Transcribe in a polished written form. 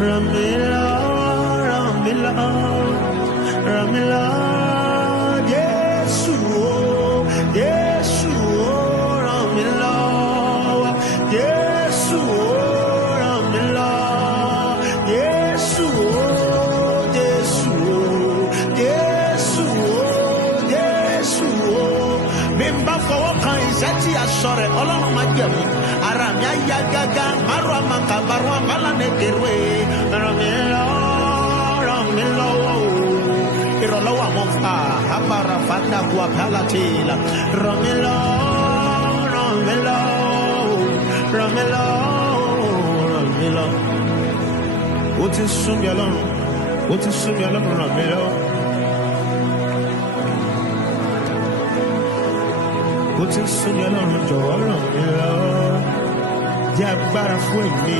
ràn mí lọ́wọ́, ràn mí lọ́wọ́, ràn mí lọ́wọ́, Jésù o, Jésù o, ràn mí lọ́wọ́, Jésù o, ràn mí lọ́wọ́, Jésù o, Jésù o, Jésù o, Jésù o. Bí n bá fọwọ́ kan iṣẹ́ tí a sọ rẹ̀, Ọlọ́run máa jẹ̀ mí. Ara mi á yá gágá, márùn àmàkà, márùn àmàlà ní kéré. Ràn mí lọ́wọ́, ràn mí lọ́wọ́ o. Ìrànlọ́wọ́ àwọn fa, àbára fàdà kú àbálà tìlà. Ràn mí lọ́wọ́, ràn mí lọ́wọ́, ràn mí lọ́wọ́, ràn mí lọ́wọ́. Ó ti sún mi Ọlọ́run, ó ti sún mi Ọlọ́run, ràn mí lọ́wọ́. Ó ti sún mi Ọlọ́run, jọ̀wọ́ ràn mí lọ́wọ́. Jẹ́ agbára fún èmi.